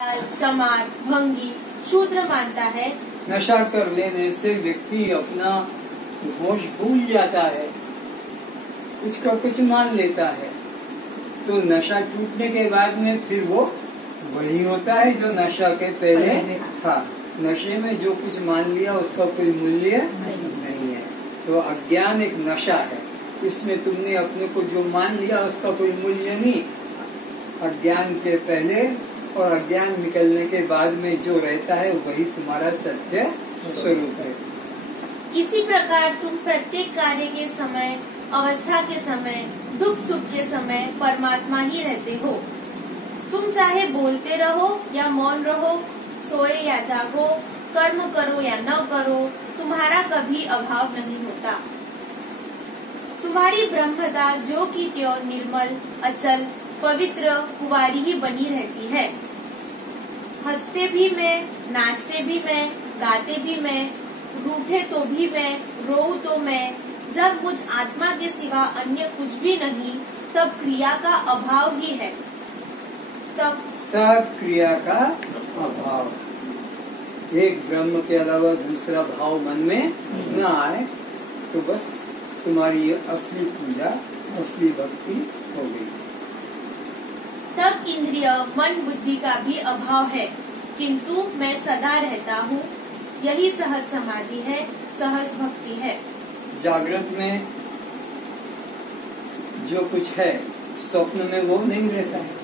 चमार, भंगी, शूद्र मानता है। नशा कर लेने से व्यक्ति अपना होश भूल जाता है, कुछ का कुछ मान लेता है। तो नशा टूटने के बाद में फिर वो वही होता है जो नशा के पहले था। नशे में जो कुछ मान लिया उसका कोई मूल्य नहीं है। तो अज्ञान एक नशा है, इसमें तुमने अपने को जो मान लिया उसका कोई मूल्य नहीं। अज्ञान के पहले और अज्ञान निकलने के बाद में जो रहता है वही तुम्हारा सत्य स्वरूप है। इसी प्रकार तुम प्रत्येक कार्य के समय, अवस्था के समय, दुख सुख के समय परमात्मा ही रहते हो। तुम चाहे बोलते रहो या मौन रहो, सोए या जागो, कर्म करो या न करो, तुम्हारा कभी अभाव नहीं होता। तुम्हारी ब्रह्मता जो की त्यों निर्मल, अचल, पवित्र, कुंवारी ही बनी रहती है। हंसते भी मैं, नाचते भी मैं, गाते भी मैं, रूठे तो भी मैं, रोऊं तो मैं। जब मुझ आत्मा के सिवा अन्य कुछ भी नहीं, तब क्रिया का अभाव ही है। तब सब क्रिया का अभाव, एक ब्रह्म के अलावा दूसरा भाव मन में न आए तो बस तुम्हारी असली पूजा, असली भक्ति हो गई। तब इंद्रिय, मन, बुद्धि का भी अभाव है, किंतु मैं सदा रहता हूँ। यही सहज समाधि है, सहज भक्ति है। जागृत में जो कुछ है स्वप्न में वो नहीं रहता है।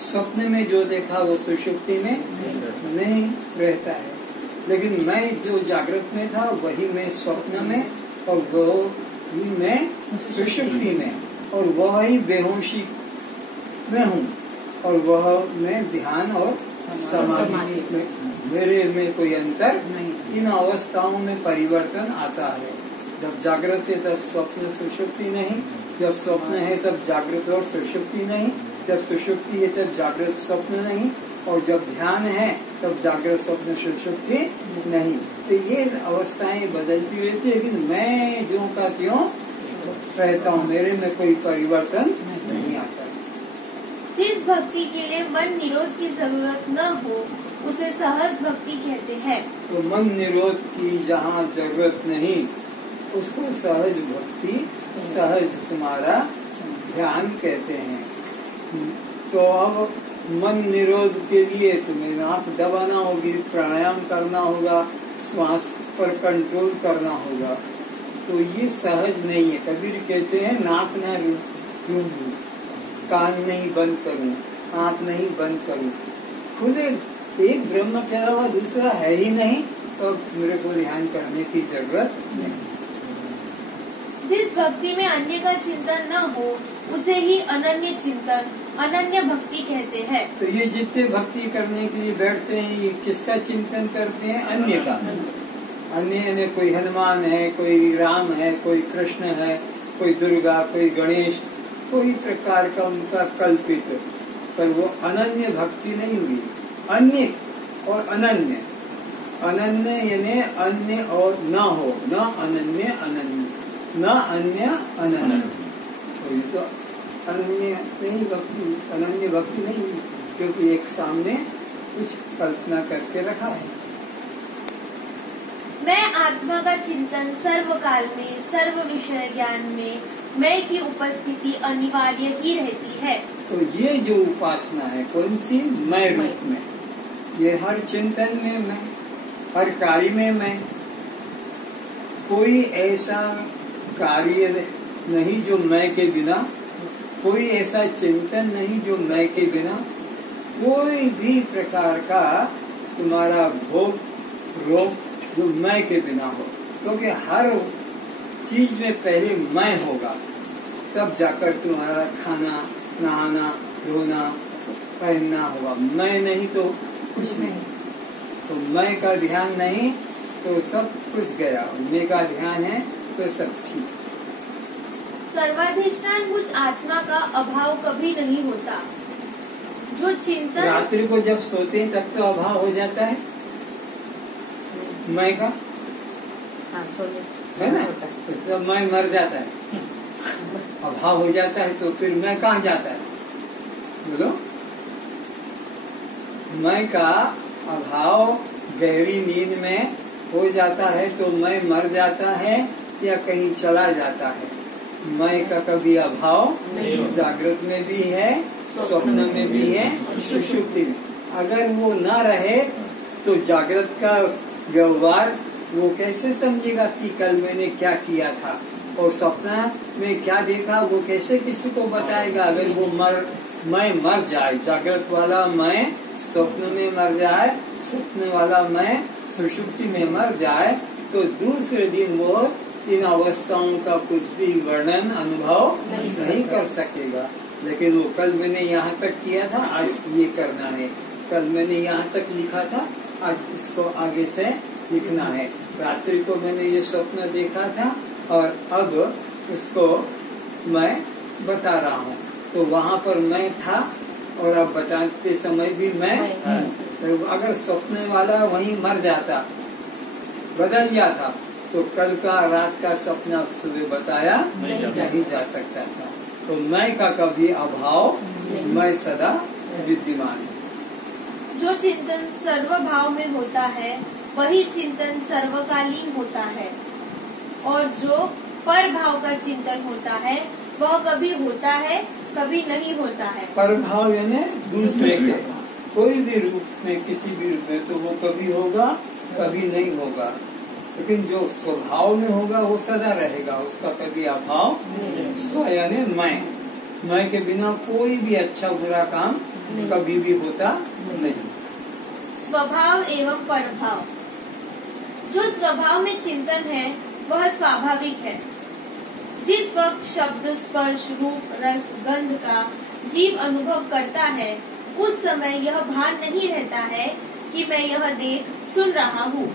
स्वप्न में जो देखा वो सुषुप्ति में नहीं रहता है। लेकिन मैं जो जागृत में था वही मैं स्वप्न में, और वो ही मैं सुषुप्ति में, और वह ही बेहोशी में हूँ, और वह मैं ध्यान और समाधि में, मेरे में कोई अंतर नहीं। इन अवस्थाओं में परिवर्तन आता है। जब जागृत है तब स्वप्न सुषुप्ति नहीं, जब स्वप्न है तब जागृत और सुषुप्ति नहीं, जब सुषुप्ति है तब जागृत स्वप्न नहीं, और जब ध्यान है तब जागृत स्वप्न सुषुप्ति नहीं। तो ये अवस्थाएं बदलती रहती है, लेकिन मैं जो का त्यों रहता हूँ, मेरे में कोई परिवर्तन नहीं आता। जिस भक्ति के लिए मन निरोध की जरूरत न हो उसे सहज भक्ति कहते हैं। तो मन निरोध की जहाँ जरूरत नहीं उसको सहज भक्ति, सहज तुम्हारा ध्यान कहते हैं। तो अब मन निरोध के लिए तुम्हें नाक दबाना होगी, प्राणायाम करना होगा, श्वास पर कंट्रोल करना होगा। तो ये सहज नहीं है। कबीर कहते हैं नाक ना रूंधूं, कान नहीं बंद करूं, आंख नहीं बंद करूं, खुद एक ब्रह्म के अलावा दूसरा है ही नहीं, तो मेरे को ध्यान करने की जरूरत नहीं। जिस भक्ति में अन्य का चिंतन न हो उसे ही अनन्य चिंतन, अनन्य भक्ति कहते हैं। तो ये जितने भक्ति करने के लिए बैठते हैं ये किसका चिंतन करते हैं? अन्य का। अन्य ने कोई हनुमान है, कोई राम है, कोई कृष्ण है, कोई दुर्गा, कोई गणेश, कोई प्रकार का उनका कल्पित, पर वो अनन्य भक्ति नहीं हुई। अन्य और अनन्य, अनन्य यानी अन्य और न हो, न अनन्य अनन्य, न अन्य अनन्य। तो ये तो अन्य नहीं भक्ति, अनन्य भक्ति नहीं हुई, क्योंकि एक सामने कुछ कल्पना करके रखा है। मैं आत्मा का चिंतन सर्वकाल में, सर्व विषय ज्ञान में मैं की उपस्थिति अनिवार्य ही रहती है। तो ये जो उपासना है कौन सी? मैं रूप में। ये हर चिंतन में मैं, हर कार्य में मैं। कोई ऐसा कार्य नहीं जो मैं के बिना, कोई ऐसा चिंतन नहीं जो मैं के बिना, कोई भी प्रकार का तुम्हारा भोग रोग जो मैं के बिना हो। क्योंकि हर चीज में पहले मैं होगा, तब जाकर तुम्हारा खाना, नहाना, धोना, पहनना होगा। मैं नहीं तो कुछ नहीं। तो मैं का ध्यान नहीं तो सब कुछ गया, मैं का ध्यान है तो सब ठीक। सर्वाधिष्ठान मुझ आत्मा का अभाव कभी नहीं होता। जो चिंतन, रात्रि को जब सोते हैं तब तो अभाव हो जाता है मैं का, है ना? तो मैं मर जाता है, अभाव हो जाता है, तो फिर मैं कहाँ जाता है? बोलो। मैं का अभाव गहरी नींद में हो जाता है तो मैं मर जाता है या कहीं चला जाता है। मैं का कभी अभाव जागृत में भी है, स्वप्न में भी है, सुषुप्ति में। अगर वो न रहे तो जागृत का व्यवहार वो कैसे समझेगा कि कल मैंने क्या किया था, और सपना में क्या देखा वो कैसे किसी को बताएगा। अगर वो मैं मर जाए, जागृत वाला मैं स्वप्न में मर जाए, स्वप्न वाला मैं सुषुप्ति में मर जाए, तो दूसरे दिन वो इन अवस्थाओं का कुछ भी वर्णन अनुभव नहीं कर सकेगा। लेकिन वो कल मैंने यहाँ तक किया था, आज ये करना है, कल मैंने यहाँ तक लिखा था, आज इसको आगे से लिखना है, रात्रि को मैंने ये स्वप्न देखा था और अब उसको मैं बता रहा हूँ। तो वहाँ पर मैं था और अब बताते समय भी मैं तो अगर स्वप्न वाला वहीं मर जाता, बदल गया था, तो कल का रात का सपना सुबह बताया नहीं जा सकता था। तो मैं का कभी अभाव, मैं सदा विद्यमान है। जो चिंतन सर्वभाव में होता है वही चिंतन सर्वकालीन होता है, और जो पर भाव का चिंतन होता है वह कभी होता है कभी नहीं होता है। पर भाव यानी दूसरे के कोई भी रूप में, किसी भी रूप में, तो वो कभी होगा कभी नहीं होगा। लेकिन जो स्वभाव में होगा वो सदा रहेगा, उसका कभी अभाव। स्व यानी मैं के बिना कोई भी अच्छा बुरा काम कभी भी होता नहीं। स्वभाव एवं परभाव। जो स्वभाव में चिंतन है वह स्वाभाविक है। जिस वक्त शब्द, स्पर्श, रूप, रस, गंध का जीव अनुभव करता है, उस समय यह भान नहीं रहता है कि मैं यह देख सुन रहा हूँ।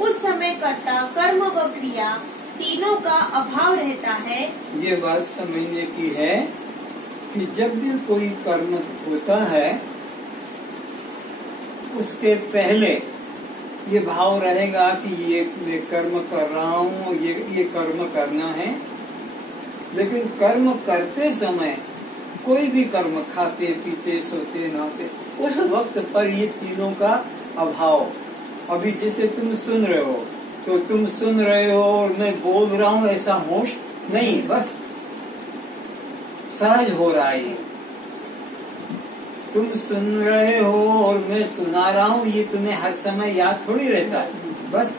उस समय कर्ता, कर्म व क्रिया तीनों का अभाव रहता है। ये बात समझने की है कि जब भी कोई कर्म होता है उसके पहले ये भाव रहेगा कि ये मैं कर्म कर रहा हूँ, ये कर्म करना है। लेकिन कर्म करते समय कोई भी कर्म, खाते पीते सोते नहाते, उस वक्त पर ये तीनों का अभाव। अभी जैसे तुम सुन रहे हो तो तुम सुन रहे हो और मैं बोल रहा हूँ, ऐसा होश नहीं, बस सहज हो रहा है। तुम सुन रहे हो और मैं सुना रहा हूँ, ये तुम्हें हर समय याद थोड़ी रहता है, बस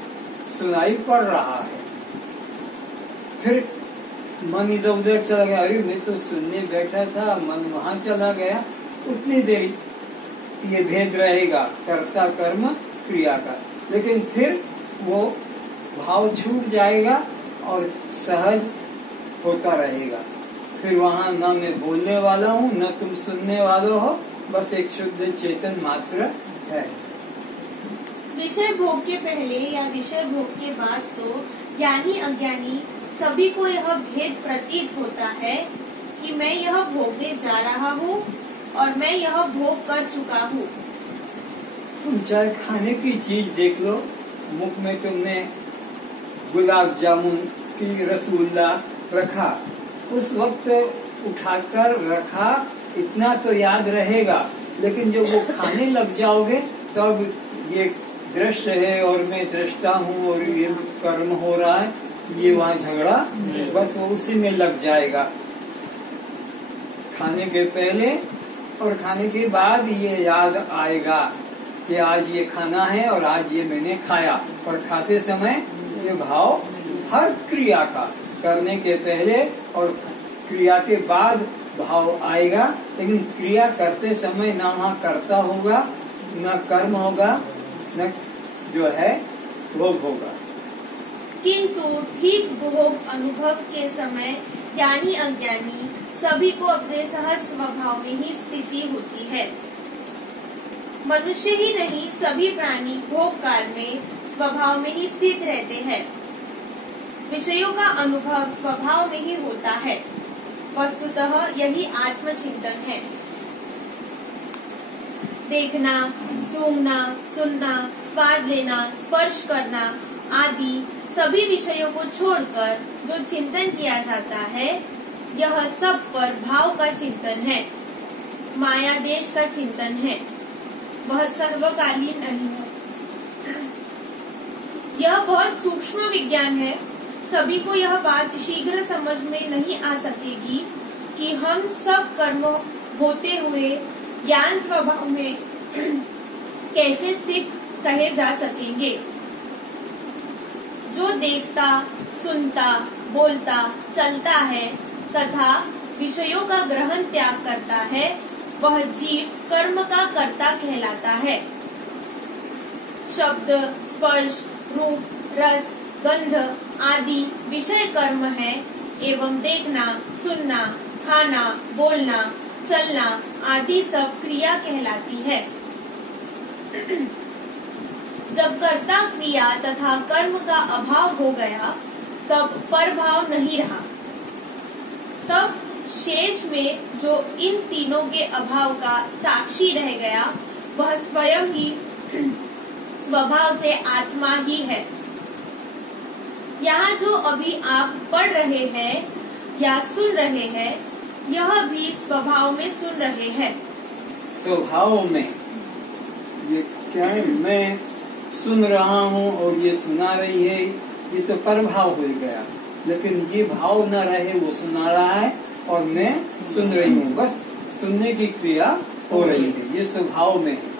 सुनाई पड़ रहा है। फिर मन इधर उधर चला गया, अरे मैं तो सुनने बैठा था, मन वहाँ चला गया। उतनी देर ये भेद रहेगा कर्ता कर्म क्रिया का। लेकिन फिर वो भाव छूट जाएगा और सहज होता रहेगा। फिर वहाँ न मैं बोलने वाला हूँ, न तुम सुनने वाले हो, बस एक शुद्ध चेतन मात्र है। विषय भोग के पहले या विषय भोग के बाद तो ज्ञानी अज्ञानी सभी को यह भेद प्रतीत होता है कि मैं यह भोगने जा रहा हूँ और मैं यह भोग कर चुका हूँ। तुम चाहे खाने की चीज देख लो, मुख में तुमने गुलाब जामुन की रसगुल्ला रखा, उस वक्त उठाकर रखा, इतना तो याद रहेगा। लेकिन जब वो खाने लग जाओगे तब ये दृश्य है और मैं दृष्टा हूँ और ये कर्म हो रहा है, ये वहाँ झगड़ा बस वो उसी में लग जाएगा। खाने के पहले और खाने के बाद ये याद आएगा कि आज ये खाना है और आज ये मैंने खाया। और खाते समय ये भाव हर क्रिया का, करने के पहले और क्रिया के बाद भाव आएगा। लेकिन क्रिया करते समय न वहाँ कर्ता होगा, न कर्म होगा, न जो है भोग होगा। किंतु ठीक भोग अनुभव के समय ज्ञानी अज्ञानी सभी को अपने सहज स्वभाव में ही स्थिति होती है। मनुष्य ही नहीं, सभी प्राणी भोग काल में स्वभाव में ही स्थित रहते हैं। विषयों का अनुभव स्वभाव में ही होता है। वस्तुतः यही आत्मचिंतन है। देखना, सूंघना, सुनना, स्वाद लेना, स्पर्श करना आदि सभी विषयों को छोड़कर जो चिंतन किया जाता है, यह सब पर भाव का चिंतन है, माया देश का चिंतन है। वह सर्वकालीन नहीं है। यह बहुत सूक्ष्म विज्ञान है। सभी को यह बात शीघ्र समझ में नहीं आ सकेगी कि हम सब कर्म होते हुए ज्ञान स्वभाव में कैसे स्थित कहे जा सकेंगे। जो देखता, सुनता, बोलता, चलता है तथा विषयों का ग्रहण त्याग करता है, वह जीव कर्म का कर्ता कहलाता है। शब्द, स्पर्श, रूप, रस, गंध आदि विषय कर्म है एवं देखना, सुनना, खाना, बोलना, चलना आदि सब क्रिया कहलाती है। जब कर्ता, क्रिया तथा कर्म का अभाव हो गया तब परभाव नहीं रहा। तब शेष में जो इन तीनों के अभाव का साक्षी रह गया वह स्वयं ही स्वभाव से आत्मा ही है। यहाँ जो अभी आप पढ़ रहे हैं या सुन रहे हैं, यह भी स्वभाव में सुन रहे हैं। स्वभाव में ये क्या है? मैं सुन रहा हूँ और ये सुना रही है, ये तो परभाव हो गया। लेकिन ये भाव न रहे, वो सुना रहा है और मैं सुन रही हूँ, बस सुनने की क्रिया हो रही है, ये स्वभाव में है।